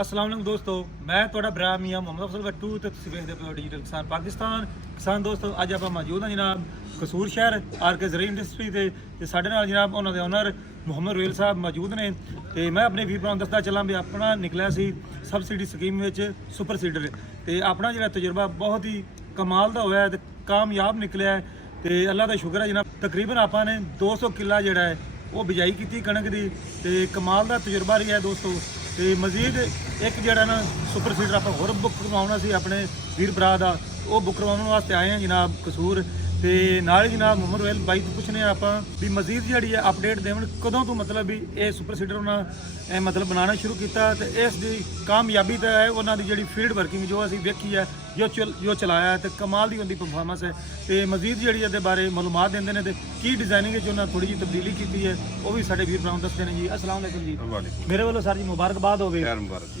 अस्सलाम वालेकुम दोस्तों, मैं ਤੁਹਾਡਾ ਭਰਾ ਮੀਆਂ ਮੁਹੰਮਦ ਅਫਜ਼ਲ ਬੱਟੂ ਤੇ ਤੁਸੀਂ ਵੇਖਦੇ ਪਏ ਹੋ ਡਿਜੀਟਲ ਕਿਸਾਨ ਪਾਕਿਸਤਾਨ। ਕਿਸਾਨ ਦੋਸਤੋ, ਅੱਜ ਆਪਾਂ ਮੌਜੂਦ ਹਾਂ ਜਨਾਬ ਕਸੂਰ ਸ਼ਹਿਰ ਆਰਕੇ ਜ਼ਰੀ ਇੰਡਸਟਰੀ ਤੇ ਸਾਡੇ ਨਾਲ ਜਨਾਬ ਉਹਨਾਂ ਦੇ ਓਨਰ ਮੁਹੰਮਦ ਰੋਇਲ ਸਾਹਿਬ ਮੌਜੂਦ ਨੇ। ਤੇ ਮੈਂ ਆਪਣੇ ਵੀਰ ਭਰਾ ਨੂੰ ਦੱਸਦਾ ਚੱਲਾਂ ਵੀ ਆਪਣਾ ਨਿਕਲਿਆ ਸੀ ਸਬਸਿਡੀ ਸਕੀਮ ਵਿੱਚ ਸੁਪਰ ਸੀਡਰ ਤੇ ਆਪਣਾ ਜਿਹੜਾ ਤਜਰਬਾ ਬਹੁਤ ਹੀ ਕਮਾਲ ਦਾ ਹੋਇਆ ਤੇ ਕਾਮਯਾਬ ਨਿਕਲਿਆ ਤੇ ਅੱਲਾ ਦਾ ਸ਼ੁਕਰ ਹੈ ਜਨਾਬ। ਤਕਰੀਬਨ ਆਪਾਂ ਨੇ 200 ਕਿੱਲਾ ਜਿਹੜਾ ਹੈ ਉਹ ਬਿਜਾਈ ਕੀਤੀ ਕਣਕ ਦੀ ਤੇ ਕਮਾਲ ਦਾ ਤਜਰਬਾ ਰਿਹਾ ਦੋਸਤੋ। ਤੇ ਮਜ਼ੀਦ ਇੱਕ ਜਿਹੜਾ ਨਾ ਸੁਪਰ ਸੀਡਰ ਆਪਾਂ ਹੋਰ ਬੁੱਕ ਕਰਵਾਉਣਾ ਸੀ ਆਪਣੇ ਵੀਰ ਭਰਾ ਦਾ, ਉਹ ਬੁੱਕ ਕਰਵਾਉਣ ਵਾਸਤੇ ਆਏ ਹਾਂ ਜਨਾਬ ਕਸੂਰ। ਤੇ ਨਾਲ ਹੀ ਜਨਾਬ ਮੁਹੰਮਦ ਰੋਇਲ ਬਾਈ ਤੋਂ ਪੁੱਛਨੇ ਆਪਾਂ ਵੀ ਮਜ਼ੀਦ ਜਿਹੜੀ ਹੈ ਅਪਡੇਟ ਦੇਵਣ ਕਦੋਂ ਤੋਂ ਮਤਲਬ ਵੀ ਇਹ ਸੁਪਰ ਸੀਡਰ ਉਹਨਾਂ ਮਤਲਬ ਬਣਾਉਣਾ ਸ਼ੁਰੂ ਕੀਤਾ ਤੇ ਇਸ ਦੀ ਕਾਮਯਾਬੀ ਤਾਂ ਹੈ ਉਹਨਾਂ ਦੀ ਜਿਹੜੀ ਫੀਲਡ ਵਰਕਿੰਗ ਜੋ ਅਸੀਂ ਵੇਖੀ ਹੈ ਜੋ ਚਲਾਇਆ ਤੇ ਕਮਾਲ ਦੀ ਉਹਦੀ ਪਰਫਾਰਮੈਂਸ ਹੈ। ਤੇ ਮਜ਼ੀਦ ਜਿਹੜੀ ਇਹਦੇ ਬਾਰੇ ਮਾਲੂਮਾਤ ਦਿੰਦੇ ਨੇ ਤੇ ਕੀ ਡਿਜ਼ਾਈਨਿੰਗ ਵਿੱਚ ਉਹਨਾਂ ਥੋੜੀ ਜਿਹੀ ਤਬਦੀਲੀ ਕੀਤੀ ਹੈ ਉਹ ਵੀ ਸਾਡੇ ਵੀਰ ਭਰਾ ਨੂੰ ਦੱਸਦੇ ਨੇ ਜੀ। अस्सलाम वालेकुम जी, ਮੇਰੇ ਵੱਲੋਂ ਸਰ ਜੀ ਮੁਬਾਰਕਬਾਦ ਹੋਵੇ।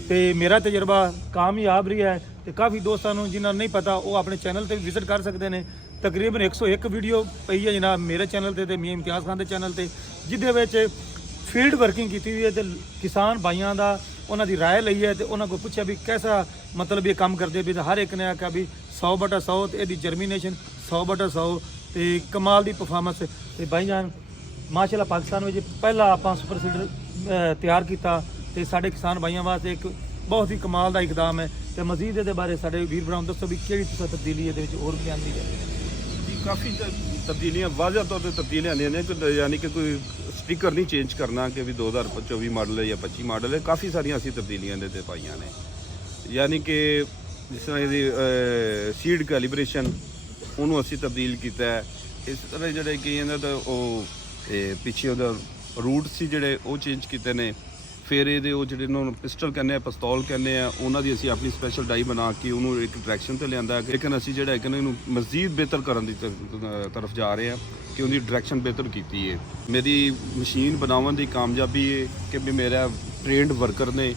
ਤੇ ਮੇਰਾ ਤਜਰਬਾ ਕਾਮਯਾਬ ਰਿਹਾ ਹੈ ਤੇ ਕਾਫੀ ਦੋਸਤਾਂ ਨੂੰ ਜਿਨ੍ਹਾਂ ਨੂੰ ਨਹੀਂ ਪਤਾ ਉਹ ਆਪਣੇ ਚੈਨਲ ਤੇ ਵਿਜ਼ਿਟ ਕਰ ਸਕਦੇ ਨੇ। ਤਕਰੀਬਨ 101 ਵੀਡੀਓ ਪਈ ਹੈ ਜਨਾਬ ਮੇਰੇ ਚੈਨਲ ਤੇ ਮੀਆਂ ਇਮਤਿਆਜ਼ ਖਾਨ ਦੇ ਚੈਨਲ ਤੇ, ਜਿਹਦੇ ਵਿੱਚ ਫੀਲਡ ਵਰਕਿੰਗ ਕੀਤੀ ਹੋਈ ਹੈ ਤੇ ਕਿਸਾਨ ਭਾਈਆਂ ਦਾ ਉਹਨਾਂ ਦੀ ਰਾਏ ਲਈ ਹੈ ਤੇ ਉਹਨਾਂ ਕੋਲ ਪੁੱਛਿਆ ਵੀ ਕੈਸਾ ਮਤਲਬ ਇਹ ਕੰਮ ਕਰਦੇ ਵੀ। ਹਰ ਇੱਕ ਨੇ ਆਖਿਆ ਵੀ 100/100 ਤੇ ਇਹਦੀ ਜਰਮੀਨੇਸ਼ਨ 100/100 ਤੇ ਕਮਾਲ ਦੀ ਪਰਫਾਰਮੈਂਸ। ਤੇ ਭਾਈ ਜਾਨ ਮਾਸ਼ਾਅੱਲਾ ਪਾਕਿਸਤਾਨ ਵਿੱਚ ਪਹਿਲਾ ਆਪਾਂ ਸੁਪਰ ਸੀਡਰ ਤਿਆਰ ਕੀਤਾ ਤੇ ਸਾਡੇ ਕਿਸਾਨ ਭਾਈਆਂ ਵਾਸਤੇ ਇੱਕ ਬਹੁਤ ਹੀ ਕਮਾਲ ਦਾ ਇਕਦਾਮ ਹੈ। ਤੇ ਮਜ਼ੀਦ ਇਹਦੇ ਬਾਰੇ ਸਾਡੇ ਵੀਰ ਭਰਾ ਨੂੰ ਦੱਸੋ ਵੀ ਕਿਹੜੀ ਤਬਦੀਲੀ ਇਹਦੇ ਵਿੱਚ ਹੋਰ ਕੀ ਆਉਂਦੀ ਹੈ जी। काफ़ी तब्दीलियाँ वाज़ह तौर पर तब्दीलियाँ आनी ने, यानी कि कोई स्टिकर नहीं चेंज करना कि भी 2024 मॉडल है या 25 मॉडल है। काफ़ी सारिया असी तब्दीलियाँ इहदे पाईयां ने, यानी कि जिस तरह इहदी सीड कैलिब्रेशन उन्होंने असी तब्दील किया है। इस तरह जिहड़े कि इहदा दा पिछे उहदा रूट सी जिहड़े वो चेंज किए ने। फिर ये जो पिस्टल कहने आ पिस्तौल कहने आ उन्हों की असी अपनी स्पैशल डाई बना के उन्होंने एक डायरैक्शन से लिया, लेकिन असी जो मज़ीद बेहतर करने की तरफ जा रहे हैं कि उनकी डायरैक्शन बेहतर की है। मेरी मशीन बनावन की कामयाबी है कि भी मेरा ट्रेंड वर्कर ने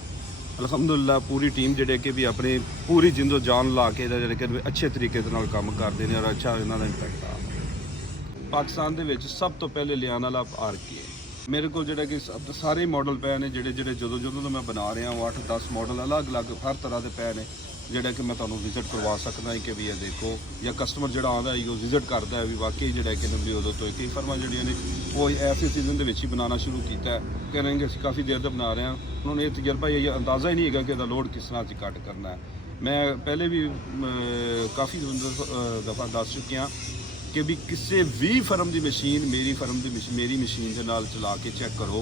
अलहमदुलिल्लाह पूरी टीम जोड़े कि भी अपनी पूरी जिंदो जान ला के कि अच्छे तरीके काम करते हैं और अच्छा इन्हों का इंपैक्ट आ। पाकिस्तान के सब तो पहले लिया वाला आरके मेरे को जोड़ा कि सारे मॉडल पे ने जोड़े जो मैं बना रहा हूँ 8-10 मॉडल अलग अलग हर तरह के पे ने जोड़ा कि मैं तुम्हें विजिट करवा सकता कि भी ये देखो, या कस्टमर जो आता है वो विजिट करता है भी वाकई जोड़ा कि भी उदों तो कई फर्मा जी ने वो ऐसे सीजन के ही बनाना शुरू किया है। कहेंगे असं काफ़ी देर तक बना रहे हैं, उन्होंने ये तजर्बा ये अंदाज़ा ही नहीं है कि इसका लोड किस तरह से कट करना है। मैं पहले भी काफ़ी दफ़ा दस चुकी हाँ कि भी किसी भी फर्म की मशीन मेरी मशीन के नाल चला के चेक करो,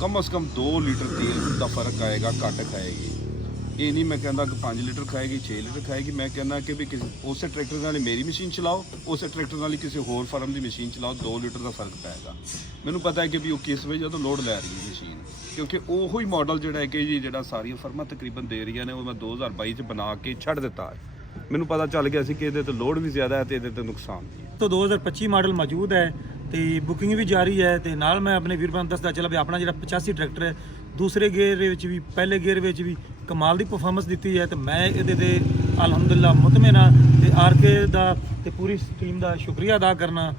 कम अज़ कम 2 लीटर तेल का फ़र्क आएगा, घट खाएगी। ये नहीं मैं कहता कि 5 लीटर खाएगी 6 लीटर खाएगी, मैं कहना कि भी उस ट्रैक्टर नाल मेरी मशीन चलाओ, उस ट्रैक्टर नाल किसी होर फर्म की मशीन चलाओ, 2 लीटर का फ़र्क पैगा। मैनू पता है कि भी वो किस वजह तो लोड लै रही है मशीन, क्योंकि वो ही मॉडल जोड़ा है कि जी जो सारिया फर्मां तकरीबन दे रही ने वो मैं 2022 बना के छड़ दिता है। ਮੈਨੂੰ ਪਤਾ ਚੱਲ ਗਿਆ ਸੀ ਕਿ ਇਹਦੇ ਤੇ ਲੋਡ ਵੀ ਜ਼ਿਆਦਾ ਹੈ ਤੇ ਇਹਦੇ ਤੇ ਨੁਕਸਾਨ ਵੀ ਹੈ। ਤੋਂ 2025 ਮਾਡਲ ਮੌਜੂਦ ਹੈ ਤੇ ਬੁਕਿੰਗ ਵੀ ਜਾਰੀ ਹੈ। ਤੇ ਨਾਲ ਮੈਂ ਆਪਣੇ ਵੀਰ ਭਰਾ ਨੂੰ ਦੱਸਦਾ ਚੱਲਾਂ ਵੀ ਆਪਣਾ ਜਿਹੜਾ 85 ਟਰੈਕਟਰ ਹੈ ਦੂਸਰੇ ਗੇਅਰ ਵਿੱਚ ਵੀ ਪਹਿਲੇ ਗੇਅਰ ਵਿੱਚ ਵੀ ਕਮਾਲ ਦੀ ਪਰਫਾਰਮੈਂਸ ਦਿੱਤੀ ਹੈ ਤੇ ਮੈਂ ਇਹਦੇ ਤੇ ਅਲਹਮਦੁਲਿਲਾ ਮੁਤਮਿਨ ਹਾਂ ਤੇ ਆਰਕੇ ਦਾ ਤੇ ਪੂਰੀ ਟੀਮ ਦਾ ਸ਼ੁਕਰੀਆ ਅਦਾ ਕਰਨਾ।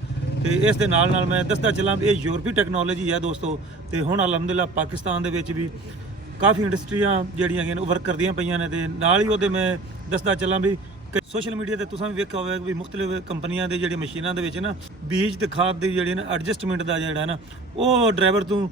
ਤੇ ਇਸ ਦੇ ਨਾਲ ਮੈਂ ਦੱਸਦਾ ਚੱਲਾਂ ਵੀ ਇਹ ਯੂਰਪੀ ਟੈਕਨੋਲੋਜੀ ਹੈ ਦੋਸਤੋ। ਤੇ ਹੁਣ ਅਲਹਮਦੁਲਿਲਾ ਪਾਕਿਸਤਾਨ ਦੇ ਵਿੱਚ ਵੀ ਕਾਫੀ ਇੰਡਸਟਰੀਆਂ ਜਿਹੜੀਆਂ ਹੈਗੀਆਂ ਉਹ ਵਰਕ ਕਰਦੀਆਂ ਪਈਆਂ ਨੇ। ਤੇ ਨਾਲ ਹੀ ਉਹਦੇ ਮੈਂ ਦੱਸਦਾ ਚੱਲਾਂ ਵੀ ਸੋਸ਼ਲ ਮੀਡੀਆ ਤੇ ਤੁਸੀਂ ਵੀ ਵੇਖਿਆ ਹੋਵੇਗਾ ਵੀ ਮੁxtਲਿਫ ਕੰਪਨੀਆਂ ਦੇ ਜਿਹੜੀ ਮਸ਼ੀਨਾਂ ਦੇ ਵਿੱਚ ਨਾ ਬੀਜ ਤੇ ਖਾਦ ਦੀ ਜਿਹੜੀ ਨਾ ਐਡਜਸਟਮੈਂਟ ਦਾ ਜਿਹੜਾ ਨਾ ਉਹ ਡਰਾਈਵਰ ਤੋਂ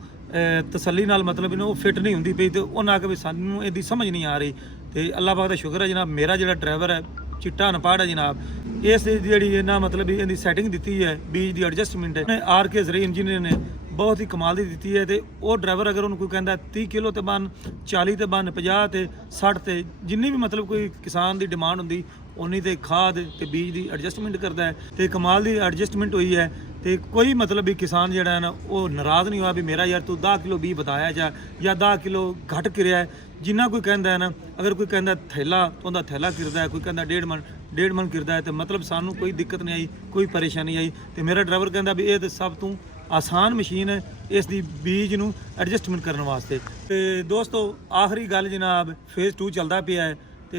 ਤਸੱਲੀ ਨਾਲ ਮਤਲਬ ਇਹਨੂੰ ਉਹ ਫਿੱਟ ਨਹੀਂ ਹੁੰਦੀ ਪਈ ਤੇ ਉਹਨਾਂ ਆ ਕੇ ਵੀ ਸਾਨੂੰ ਇਹਦੀ ਸਮਝ ਨਹੀਂ ਆ ਰਹੀ। ਤੇ ਅੱਲਾਹ ਪਾਕ ਦਾ ਸ਼ੁਕਰ ਹੈ ਜਨਾਬ, ਮੇਰਾ ਜਿਹੜਾ ਡਰਾਈਵਰ ਹੈ ਚਿੱਟਾ ਅਨਪੜ੍ਹ ਹੈ ਜਨਾਬ, ਇਸ ਜਿਹੜੀ ਇਹਨਾਂ ਮਤਲਬ ਇਹਦੀ ਸੈਟਿੰਗ ਦਿੱਤੀ ਹੈ ਬੀਜ ਦੀ ਐਡਜਸਟਮੈਂਟ ਹੈ ਆਰਕੇ ਜ਼ਰੀ ਇੰਜੀਨੀਅਰ ਨੇ ਬਹੁਤ ਹੀ ਕਮਾਲ ਦੀ ਦਿੱਤੀ ਹੈ। ਤੇ ਉਹ ਡਰਾਈਵਰ ਅਗਰ ਉਹਨੂੰ ਕੋਈ ਕਹਿੰਦਾ 30 ਕਿਲੋ ਤੇ ਬਨ 40 ਤੇ ਬਨ 50 ਤੇ 60 ਤੇ ਜਿੰਨੀ ਵੀ ਮਤਲਬ ਕੋਈ ਕਿਸਾਨ ਦੀ ਡਿਮਾਂਡ ਹੁੰਦੀ ਉਨੀ ਤੇ ਖਾਦ ਤੇ ਬੀਜ ਦੀ ਐਡਜਸਟਮੈਂਟ ਕਰਦਾ ਹੈ ਤੇ ਕਮਾਲ ਦੀ ਐਡਜਸਟਮੈਂਟ ਹੋਈ ਹੈ। ਤੇ ਕੋਈ ਮਤਲਬ ਵੀ ਕਿਸਾਨ ਜਿਹੜਾ ਹੈ ਨਾ ਉਹ ਨਾਰਾਜ਼ ਨਹੀਂ ਹੋਇਆ ਵੀ ਮੇਰਾ ਯਾਰ ਤੂੰ 10 ਕਿਲੋ ਬੀਜ ਬਤਾਇਆ ਜਾਂ 10 ਕਿਲੋ ਘੱਟ ਕਿਰਿਆ ਹੈ। ਜਿੰਨਾ ਕੋਈ ਕਹਿੰਦਾ ਹੈ ਨਾ, ਅਗਰ ਕੋਈ ਕਹਿੰਦਾ ਥੈਲਾ ਉਹਦਾ ਥੈਲਾ ਕਿਰਦਾ ਹੈ, ਕੋਈ ਕਹਿੰਦਾ 1.5 ਮਣ ਕਿਰਦਾ ਹੈ ਤੇ ਮਤਲਬ ਸਾਨੂੰ ਕੋਈ ਦਿੱਕਤ ਨਹੀਂ ਆਈ, ਕੋਈ ਪਰੇਸ਼ਾਨੀ ਆਈ। ਤੇ ਮੇਰਾ ਡਰਾਈਵਰ ਕਹਿੰਦਾ ਵੀ ਇਹ ਤੇ ਸਭ ਤੋਂ ਆਸਾਨ ਮਸ਼ੀਨ ਹੈ ਇਸ ਦੀ ਬੀਜ ਨੂੰ ਐਡਜਸਟਮੈਂਟ ਕਰਨ ਵਾਸਤੇ। ਤੇ ਦੋਸਤੋ ਆਖਰੀ ਗੱਲ ਜਨਾਬ ਫੇਜ਼ 2 ਚੱਲਦਾ ਪਿਆ ਹੈ ਤੇ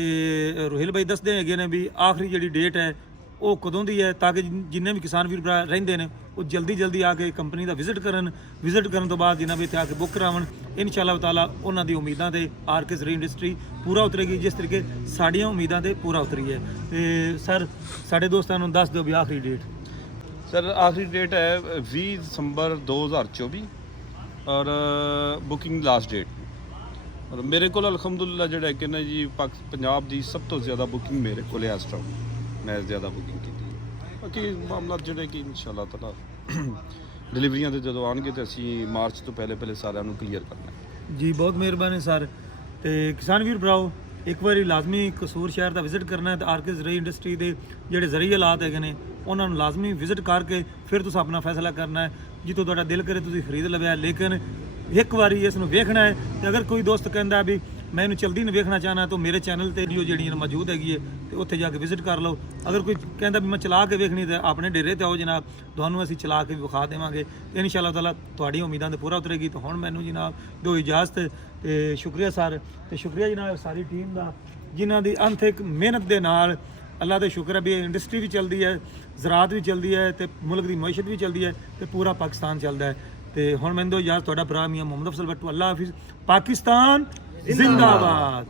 ਰੋਹਿਲ ਭਾਈ ਦੱਸਦੇ ਹੈਗੇ ਨੇ ਵੀ ਆਖਰੀ ਜਿਹੜੀ ਡੇਟ ਹੈ ਉਹ ਕਦੋਂ ਦੀ ਹੈ, ਤਾਂ ਕਿ ਜਿੰਨੇ ਵੀ ਕਿਸਾਨ ਵੀਰ ਭਰਾ ਰਹਿੰਦੇ ਨੇ ਉਹ ਜਲਦੀ ਆ ਕੇ ਕੰਪਨੀ ਦਾ ਵਿਜ਼ਿਟ ਕਰਨ ਤੋਂ ਬਾਅਦ ਜਿਨ੍ਹਾਂ ਵੀ ਇੱਥੇ ਆ ਕੇ ਬੁੱਕ ਕਰਾਉਣ। ਇਨਸ਼ਾਅੱਲਾ ਤਾਲਾ ਉਹਨਾਂ ਦੀ ਉਮੀਦਾਂ ਤੇ ਆਰਕੇ ਜ਼ਰੀ ਇੰਡਸਟਰੀ ਪੂਰਾ ਉਤਰੇਗੀ, ਜਿਸ ਤਰੀਕੇ ਸਾਡੀਆਂ ਉਮੀਦਾਂ ਤੇ ਪੂਰਾ ਉਤਰੀ ਹੈ। ਤੇ ਸਰ ਸਾਡੇ ਦੋਸਤਾਂ ਨੂੰ ਦੱਸ ਦਿਓ ਵੀ ਆਖਰੀ ਡੇਟ। ਸਰ ਆਖਰੀ ਡੇਟ ਹੈ 20 ਦਸੰਬਰ 2024 ਔਰ ਬੁਕਿੰਗ ਲਾਸਟ ਡੇਟ। ਔਰ ਮੇਰੇ ਕੋਲ ਅਲਹਮਦੁਲਿਲਾ ਜਿਹੜਾ ਕਿ ਨਾ ਜੀ ਪੰਜਾਬ ਦੀ ਸਭ ਤੋਂ ਜ਼ਿਆਦਾ ਬੁਕਿੰਗ ਮੇਰੇ ਕੋਲ ਹੈ ਇਸ ਟਾਈਮ, ਮੈਂ ਜ਼ਿਆਦਾ ਬੁਕਿੰਗ ਕੀਤੀ। ਬਾਕੀ ਮਾਮਲਾ ਜਿਹੜੇ ਕਿ ਇਨਸ਼ਾਅੱਲਾ ਤਾਲਾ ਡਿਲੀਵਰੀਆਂ ਤੇ ਜਦੋਂ ਆਉਣਗੇ ਤੇ ਅਸੀਂ ਮਾਰਚ ਤੋਂ ਪਹਿਲੇ ਸਾਰਿਆਂ ਨੂੰ ਕਲੀਅਰ ਕਰਨਾ ਹੈ। ਜੀ ਬਹੁਤ ਮਿਹਰਬਾਨੀ ਸਰ। ਤੇ ਕਿਸਾਨ ਵੀਰ ਭਰਾਓ ਇੱਕ ਵਾਰੀ ਲਾਜ਼ਮੀ ਕਸੂਰ ਸ਼ਹਿਰ ਦਾ ਵਿਜ਼ਿਟ ਕਰਨਾ ਹੈ ਤੇ ਆਰਕੇ ਜ਼ਰੀ ਇੰਡਸਟਰੀ ਦੇ ਜਿਹੜੇ ਜ਼ਰੀ ਹਾਲਾਤ ਹੈਗੇ ਨੇ ਉਹਨਾਂ ਨੂੰ ਲਾਜ਼ਮੀ ਵਿਜ਼ਿਟ ਕਰਕੇ ਫਿਰ ਤੁਸੀਂ ਆਪਣਾ ਫੈਸਲਾ ਕਰਨਾ ਹੈ। ਜਿੱਥੋਂ ਤੁਹਾਡਾ ਦਿਲ ਕਰੇ ਤੁਸੀਂ ਖਰੀਦ ਲਵਿਆ, ਲੇਕਿਨ ਇੱਕ ਵਾਰੀ ਇਸ ਨੂੰ ਵੇਖਣਾ ਹੈ। ਤੇ ਅਗਰ ਕੋਈ ਦੋਸਤ ਕਹਿੰਦਾ ਵੀ ਮੈਂ ਇਹਨੂੰ ਜਲਦੀ ਨਹੀਂ ਵੇਖਣਾ ਚਾਹਨਾ ਤਾਂ ਮੇਰੇ ਚੈਨਲ ਤੇ ਵੀਡੀਓ ਜਿਹੜੀਆਂ ਮੌਜੂਦ ਹੈਗੀ ਹੈ ਤੇ ਉੱਥੇ ਜਾ ਕੇ ਵਿਜ਼ਿਟ ਕਰ ਲਓ। ਅਗਰ ਕੋਈ ਕਹਿੰਦਾ ਵੀ ਮੈਂ ਚਲਾ ਕੇ ਵੇਖਣੀ ਤਾਂ ਆਪਣੇ ਡੇਰੇ ਤੇ ਆਓ ਜਨਾਬ, ਤੁਹਾਨੂੰ ਅਸੀਂ ਚਲਾ ਕੇ ਵੀ ਵਿਖਾ ਦੇਵਾਂਗੇ ਤੇ ਇਨਸ਼ਾਅੱਲਾ ਤਾਲਾ ਤੁਹਾਡੀ ਉਮੀਦਾਂ ਤੇ ਪੂਰਾ ਉਤਰੇਗੀ। ਤਾਂ ਹੁਣ ਮੈਨੂੰ ਜਨਾਬ ਦਿਓ ਇਜਾਜ਼ਤ ਤੇ ਸ਼ੁਕਰੀਆ ਸਰ, ਤੇ ਸ਼ੁਕਰੀਆ ਜਨਾਬ ਸਾਰੀ ਟੀਮ ਦਾ ਜਿਨ੍ਹਾਂ ਦੀ ਅਣਥਕ ਮਿਹਨਤ ਦੇ ਨਾਲ ਅੱਲਾ ਦਾ ਸ਼ੁਕਰ ਹੈ ਵੀ ਇੰਡਸਟਰੀ ਵੀ ਚੱਲਦੀ ਹੈ, ਜ਼ਰਾਅਤ ਵੀ ਚੱਲਦੀ ਹੈ ਤੇ ਮੁਲਕ ਦੀ ਮਈਸ਼ਤ ਵੀ ਚੱਲਦੀ ਹੈ ਤੇ ਪੂਰਾ ਪਾਕਿਸਤਾਨ ਚੱਲਦਾ ਹੈ। ਤੇ ਹੁਣ ਮੈਨੂੰ ਦਿਓ ਇਜਾਜ਼ਤ, ਤੁਹਾਡਾ ਭਰਾ ਮੀਆਂ ਮੁਹੰਮਦ ਅਫਜ਼ਲ ਬੱਟੂ। ਅੱਲਾ ਹਾਫਿਜ਼। ਪਾਕਿਸਤਾਨ ਜ਼ਿੰਦਾਬਾਦ।